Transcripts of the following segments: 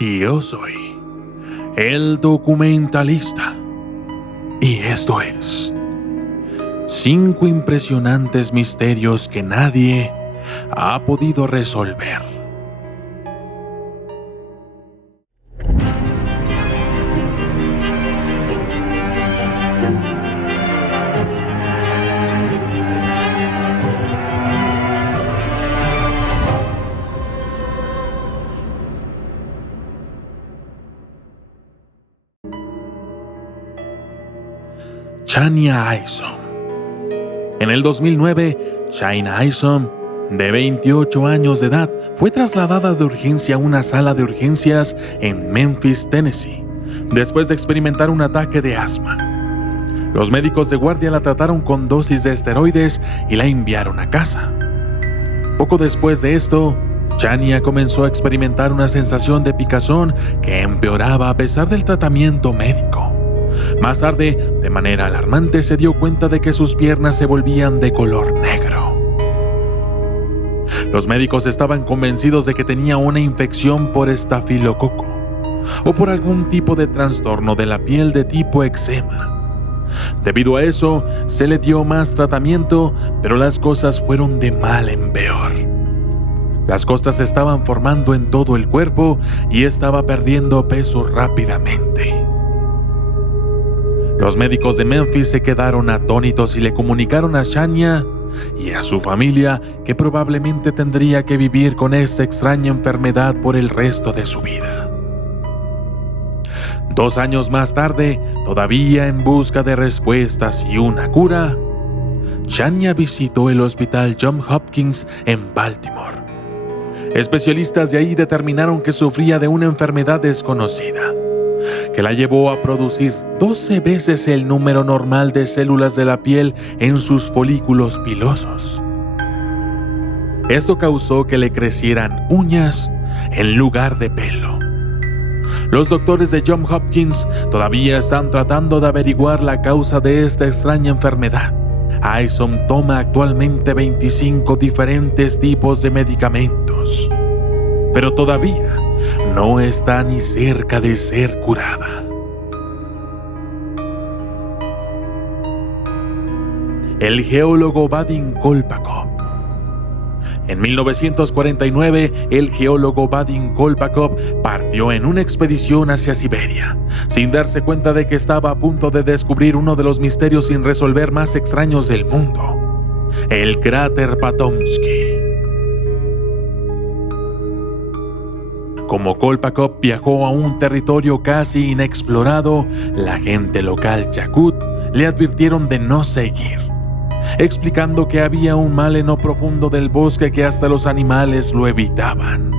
Y yo soy el documentalista. Y esto es 5 impresionantes misterios que nadie ha podido resolver. Chania Isom. En el 2009, Chania Isom, de 28 años de edad, fue trasladada de urgencia a una sala de urgencias en Memphis, Tennessee, después de experimentar un ataque de asma. Los médicos de guardia la trataron con dosis de esteroides y la enviaron a casa. Poco después de esto, Chania comenzó a experimentar una sensación de picazón que empeoraba a pesar del tratamiento médico. Más tarde, de manera alarmante, se dio cuenta de que sus piernas se volvían de color negro. Los médicos estaban convencidos de que tenía una infección por estafilococo o por algún tipo de trastorno de la piel de tipo eczema. Debido a eso, se le dio más tratamiento, pero las cosas fueron de mal en peor. Las costras se estaban formando en todo el cuerpo y estaba perdiendo peso rápidamente. Los médicos de Memphis se quedaron atónitos y le comunicaron a Chania y a su familia que probablemente tendría que vivir con esta extraña enfermedad por el resto de su vida. 2 años más tarde, todavía en busca de respuestas y una cura, Chania visitó el hospital Johns Hopkins en Baltimore. Especialistas de ahí determinaron que sufría de una enfermedad desconocida, que la llevó a producir 12 veces el número normal de células de la piel en sus folículos pilosos. Esto causó que le crecieran uñas en lugar de pelo. Los doctores de Johns Hopkins todavía están tratando de averiguar la causa de esta extraña enfermedad. Isom toma actualmente 25 diferentes tipos de medicamentos, pero todavía no está ni cerca de ser curada. El geólogo Vadim Kolpakov. En 1949, el geólogo Vadim Kolpakov partió en una expedición hacia Siberia, sin darse cuenta de que estaba a punto de descubrir uno de los misterios sin resolver más extraños del mundo: el cráter Potomsky. Como Kolpakov viajó a un territorio casi inexplorado, la gente local Yakut le advirtieron de no seguir, explicando que había un mal en lo profundo del bosque que hasta los animales lo evitaban.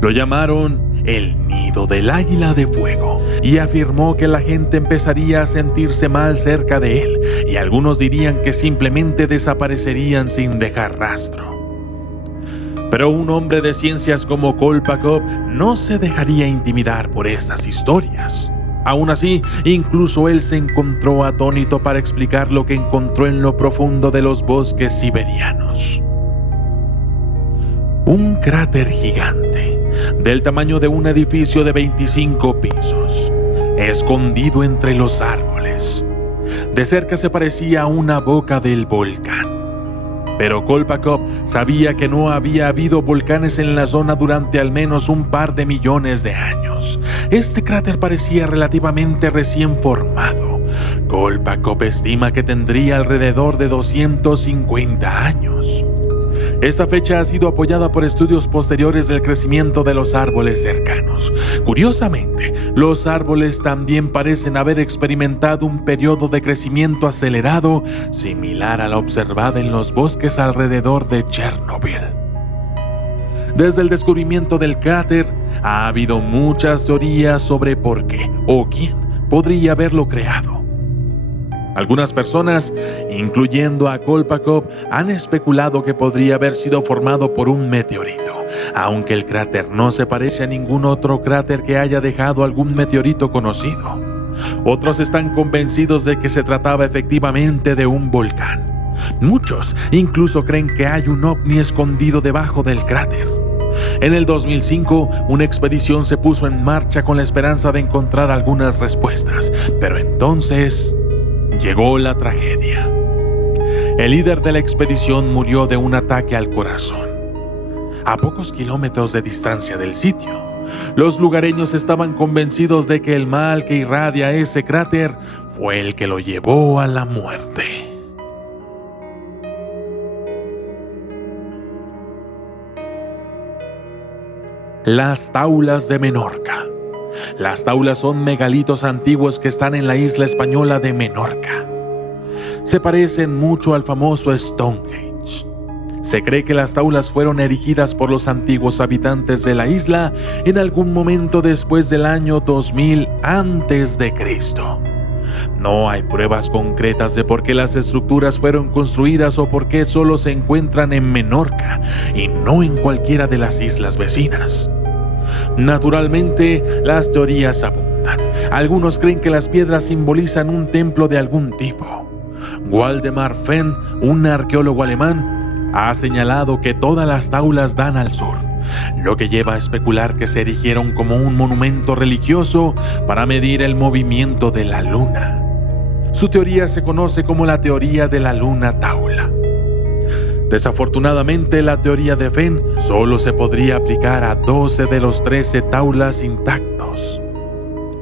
Lo llamaron el nido del águila de fuego y afirmó que la gente empezaría a sentirse mal cerca de él y algunos dirían que simplemente desaparecerían sin dejar rastro. Pero un hombre de ciencias como Kolpakov no se dejaría intimidar por estas historias. Aún así, incluso él se encontró atónito para explicar lo que encontró en lo profundo de los bosques siberianos. Un cráter gigante, del tamaño de un edificio de 25 pisos, escondido entre los árboles. De cerca se parecía a una boca del volcán. Pero Kolpakov sabía que no había habido volcanes en la zona durante al menos un par de millones de años. Este cráter parecía relativamente recién formado. Kolpakov estima que tendría alrededor de 250 años. Esta fecha ha sido apoyada por estudios posteriores del crecimiento de los árboles cercanos. Curiosamente, los árboles también parecen haber experimentado un periodo de crecimiento acelerado similar a la observada en los bosques alrededor de Chernobyl. Desde el descubrimiento del cráter, ha habido muchas teorías sobre por qué o quién podría haberlo creado. Algunas personas, incluyendo a Kolpakov, han especulado que podría haber sido formado por un meteorito, aunque el cráter no se parece a ningún otro cráter que haya dejado algún meteorito conocido. Otros están convencidos de que se trataba efectivamente de un volcán. Muchos incluso creen que hay un ovni escondido debajo del cráter. En el 2005, una expedición se puso en marcha con la esperanza de encontrar algunas respuestas, pero entonces llegó la tragedia. El líder de la expedición murió de un ataque al corazón. A pocos kilómetros de distancia del sitio, los lugareños estaban convencidos de que el mal que irradia ese cráter fue el que lo llevó a la muerte. Las Taulas de Menorca. Las taulas son megalitos antiguos que están en la isla española de Menorca. Se parecen mucho al famoso Stonehenge. Se cree que las taulas fueron erigidas por los antiguos habitantes de la isla en algún momento después del año 2000 a.C. No hay pruebas concretas de por qué las estructuras fueron construidas o por qué solo se encuentran en Menorca y no en cualquiera de las islas vecinas. Naturalmente, las teorías abundan. Algunos creen que las piedras simbolizan un templo de algún tipo. Waldemar Fenn, un arqueólogo alemán, ha señalado que todas las taulas dan al sur, lo que lleva a especular que se erigieron como un monumento religioso para medir el movimiento de la luna. Su teoría se conoce como la teoría de la luna taula. Desafortunadamente, la teoría de Fenn solo se podría aplicar a 12 de los 13 taulas intactos.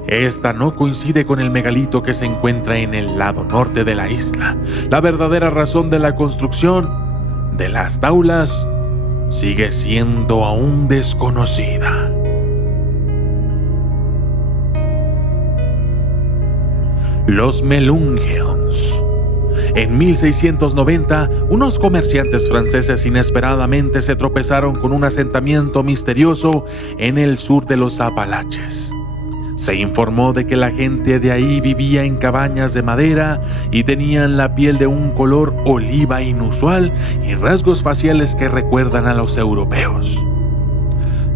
Esta no coincide con el megalito que se encuentra en el lado norte de la isla. La verdadera razón de la construcción de las taulas sigue siendo aún desconocida. Los Melungeons. En 1690, unos comerciantes franceses inesperadamente se tropezaron con un asentamiento misterioso en el sur de los Apalaches. Se informó de que la gente de ahí vivía en cabañas de madera y tenían la piel de un color oliva inusual y rasgos faciales que recuerdan a los europeos.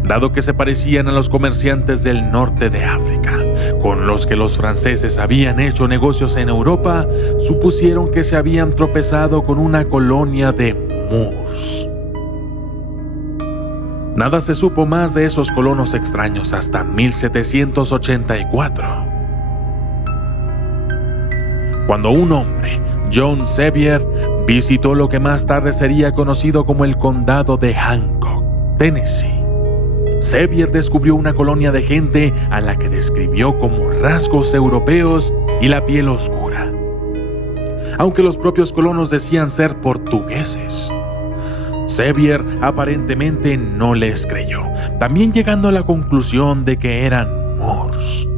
Dado que se parecían a los comerciantes del norte de África, con los que los franceses habían hecho negocios en Europa, supusieron que se habían tropezado con una colonia de Moors. Nada se supo más de esos colonos extraños hasta 1784, cuando un hombre, John Sevier, visitó lo que más tarde sería conocido como el condado de Hancock, Tennessee. Sevier descubrió una colonia de gente a la que describió como rasgos europeos y la piel oscura, aunque los propios colonos decían ser portugueses. Sevier aparentemente no les creyó, también llegando a la conclusión de que eran Moors.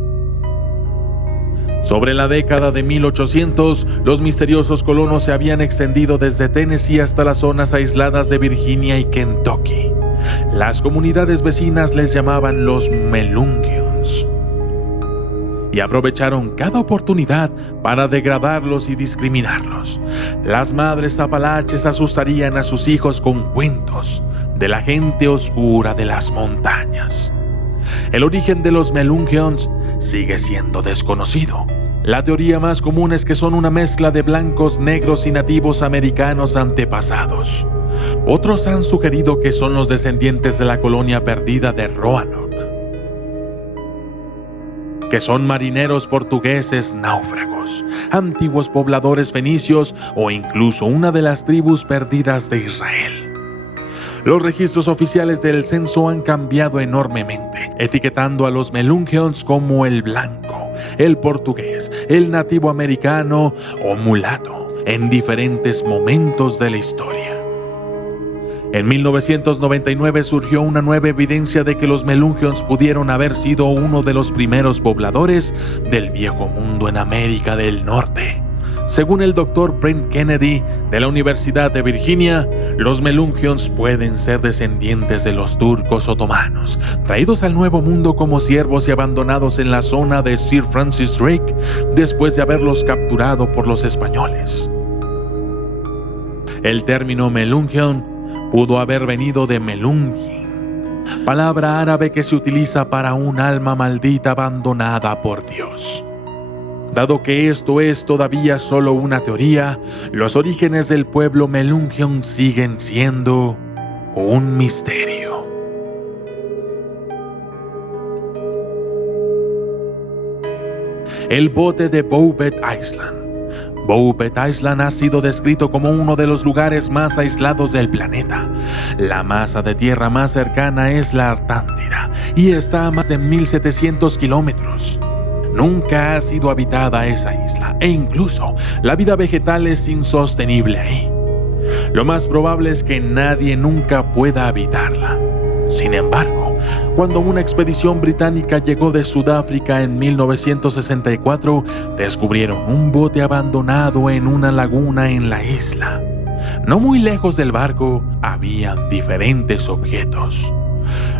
Sobre la década de 1800, los misteriosos colonos se habían extendido desde Tennessee hasta las zonas aisladas de Virginia y Kentucky. Las comunidades vecinas les llamaban los Melungeons y aprovecharon cada oportunidad para degradarlos y discriminarlos. Las madres apalaches asustarían a sus hijos con cuentos de la gente oscura de las montañas. El origen de los Melungeons sigue siendo desconocido. La teoría más común es que son una mezcla de blancos, negros y nativos americanos antepasados. Otros han sugerido que son los descendientes de la colonia perdida de Roanoke, que son marineros portugueses náufragos, antiguos pobladores fenicios o incluso una de las tribus perdidas de Israel. Los registros oficiales del censo han cambiado enormemente, etiquetando a los Melungeons como el blanco, el portugués, el nativo americano o mulato en diferentes momentos de la historia. En 1999 surgió una nueva evidencia de que los Melungeons pudieron haber sido uno de los primeros pobladores del Viejo Mundo en América del Norte. Según el Dr. Brent Kennedy de la Universidad de Virginia, los Melungeons pueden ser descendientes de los turcos otomanos, traídos al Nuevo Mundo como siervos y abandonados en la zona de Sir Francis Drake después de haberlos capturado por los españoles. El término Melungeon pudo haber venido de Melungin, palabra árabe que se utiliza para un alma maldita abandonada por Dios. Dado que esto es todavía solo una teoría, los orígenes del pueblo Melungeon siguen siendo un misterio. el bote de Bouvet Island. Bouvet Island ha sido descrito como uno de los lugares más aislados del planeta. La masa de tierra más cercana es la Antártida y está a más de 1.700 kilómetros. Nunca ha sido habitada esa isla e incluso la vida vegetal es insostenible ahí. Lo más probable es que nadie nunca pueda habitarla. Sin embargo, cuando una expedición británica llegó de Sudáfrica en 1964, descubrieron un bote abandonado en una laguna en la isla. No muy lejos del barco, habían diferentes objetos: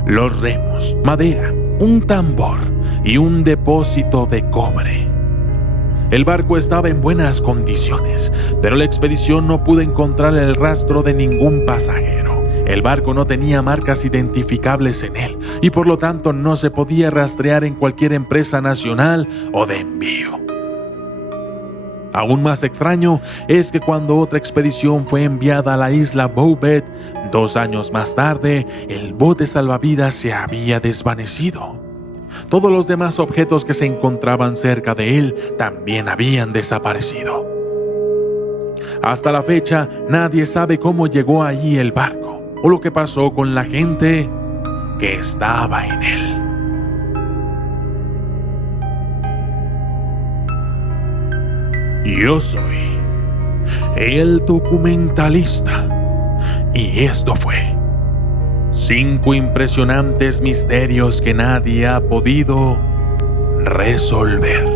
los remos, madera, un tambor y un depósito de cobre. El barco estaba en buenas condiciones, pero la expedición no pudo encontrar el rastro de ningún pasajero. El barco no tenía marcas identificables en él y por lo tanto no se podía rastrear en cualquier empresa nacional o de envío. Aún más extraño es que cuando otra expedición fue enviada a la isla Bouvet, 2 años más tarde, el bote salvavidas se había desvanecido. Todos los demás objetos que se encontraban cerca de él también habían desaparecido. Hasta la fecha, nadie sabe cómo llegó allí el barco o lo que pasó con la gente que estaba en él. Yo soy el documentalista y esto fue 5 impresionantes misterios que nadie ha podido resolver.